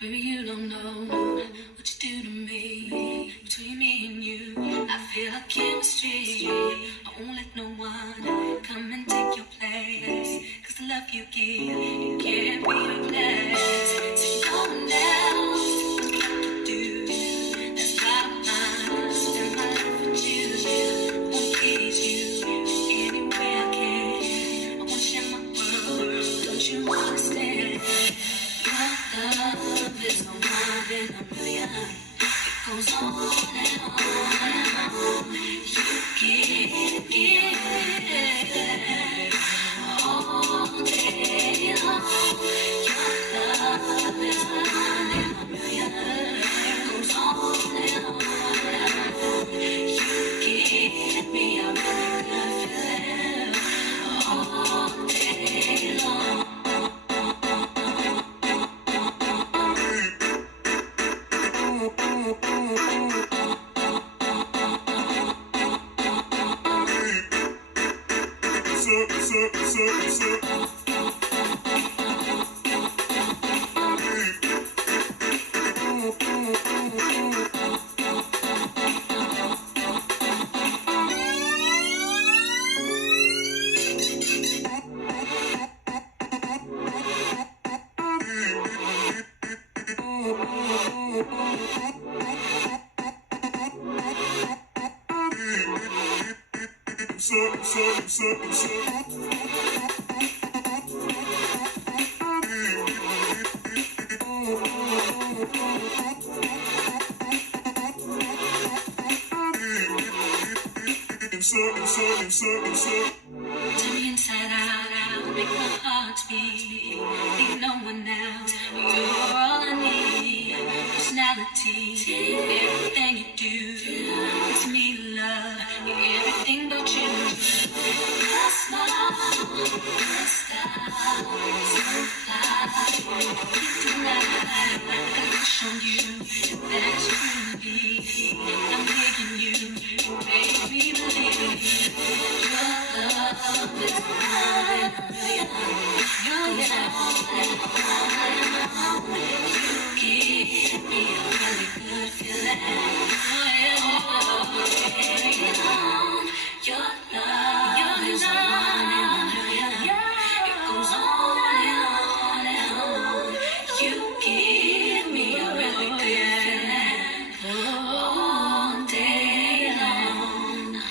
Baby, you don't know what you do to me. Between me and you, I feel a chemistry. I won't let no one come and take your place. Cause the love you give, it can't be replaced. So no one else knows what to do. That's why I'm spend my life with you. I won't please you any way I can. I won't share my world, don't you understand? Your love is no more than a million. It goes on and on and on. You give it all day long. Your love is one in a million. It goes on and on and on. You give me a really good feeling all day long. Turn me inside out, make my heart beat. Need no one else, you're all I need. Personality, everything you do makes me love everything but you. Your smile, your style, so fly. Tonight, I can show you that you can be. I'm begging you, make me believe. Your love is more than a million. Your love is more than you give me a really good feeling. Your love is one in a million. It goes on and on and on. You give me a really good feeling all day long.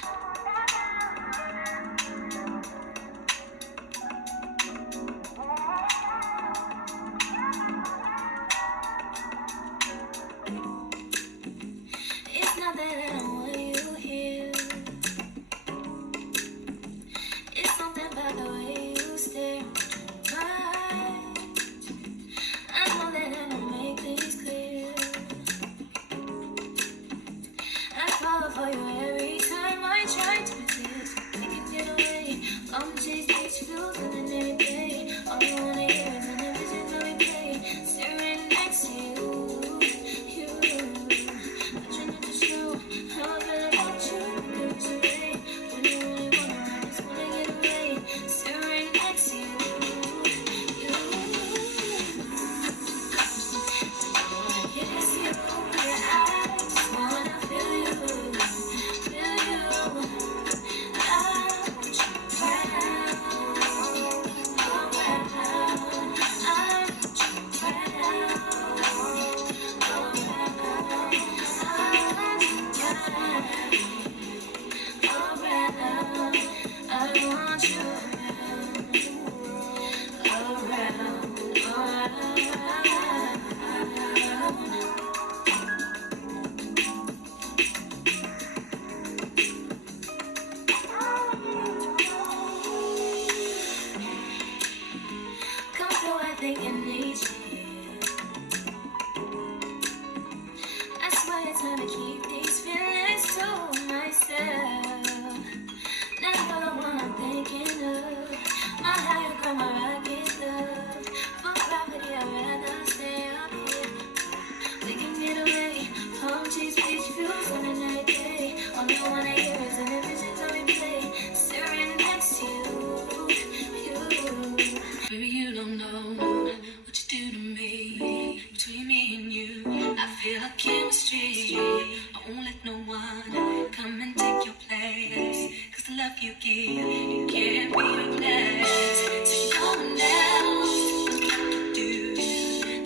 and you, I feel a chemistry. I won't let no one come and take your place. Cause the love you give, it can't be replaced. So go now, what you have to do.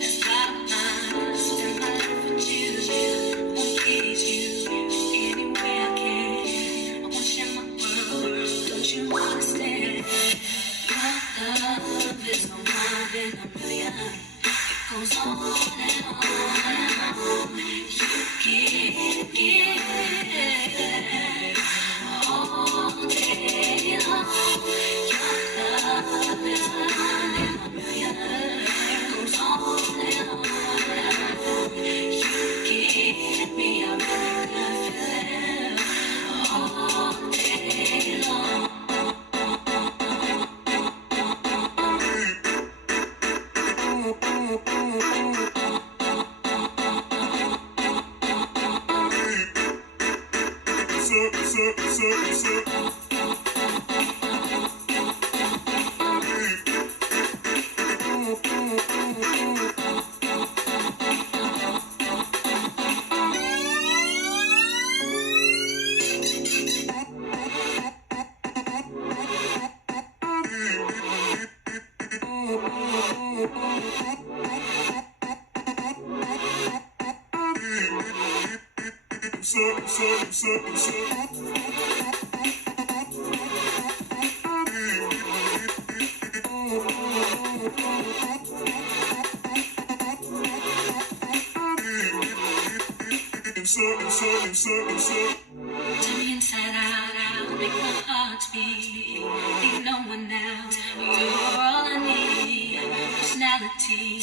That's why I spend my life with you. I won't please you any way I can. I wanna share my world, don't you understand? Your love is no more than a million. It goes on and on and on. You give it all day long. Your love is one in a million. It goes on and on and on. You give me a really good feeling all day long. Turn me inside out, make my heart beat. Need no one else, you're all I need. Personality,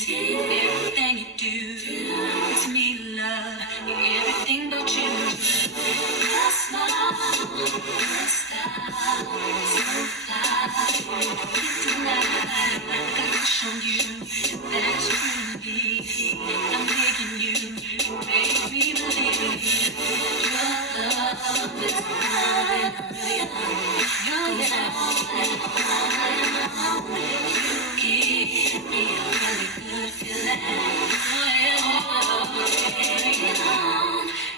everything you do makes me love everything but you. Your smile, your style, so fly. Tonight, I gotta show you that you be. I'm begging you, make me believe. Your love is more than a million. Your love is more than a million. You give me a really good feeling.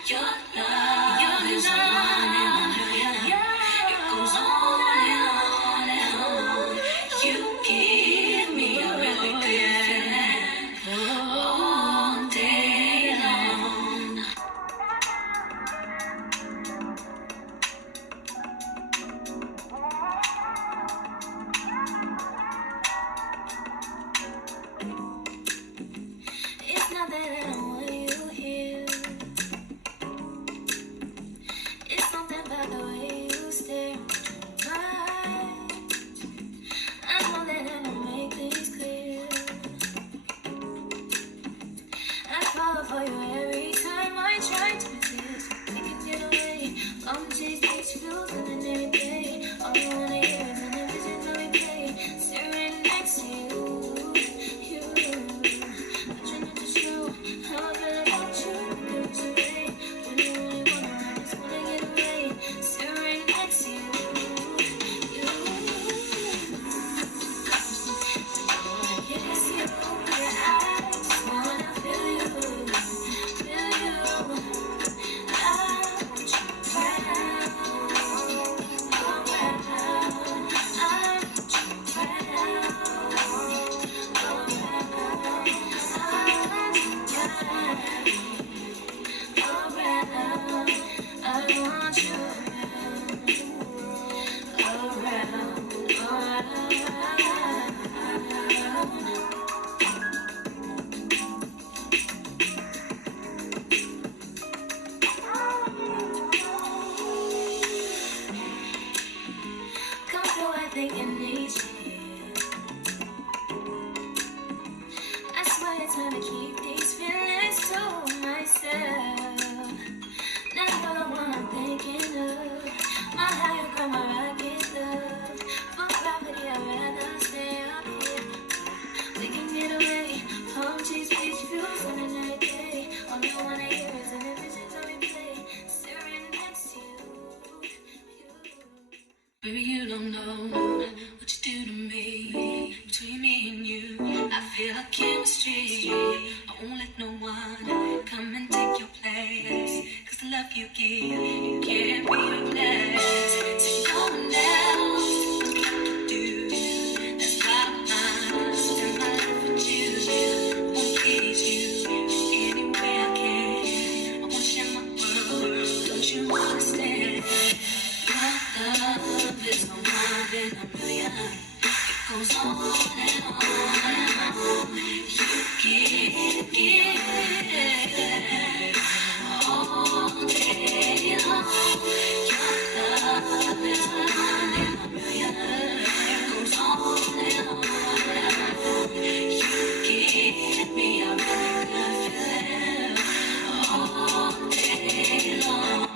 Your love is one in a million. It goes on and on and on. You give me a really good feeling all day long. It's not that I don't want you here. It's something about the way you stare into my eyes. I know that I don't make things clear. I fall for you every time I try to resist. We can get away, come chase these feels and then every day. All you wanna hear is an visions of replay. Staring next to you, you. I try not to show how I feel about you. Because away, when you only wanna, I just wanna get away. Staring next to you, you. Yes, you. I just wanna feel you, feel you. I want you around, around. I want you around, I want you come through, I think I need you. I swear it's time to keep these feelings to myself. Now you're the one I'm thinking of. one. Come and take your place. Cause the love you give, it can't be replaced. So go now, what you do. That's why I spend my life with you. Won't please you any way I can. I wanna share my world, don't you understand? Your love is my one in a million. It goes on and on and on. You give it all day long. Your love is my one in a million. It goes on and on and on. You give me a really good feeling all day long.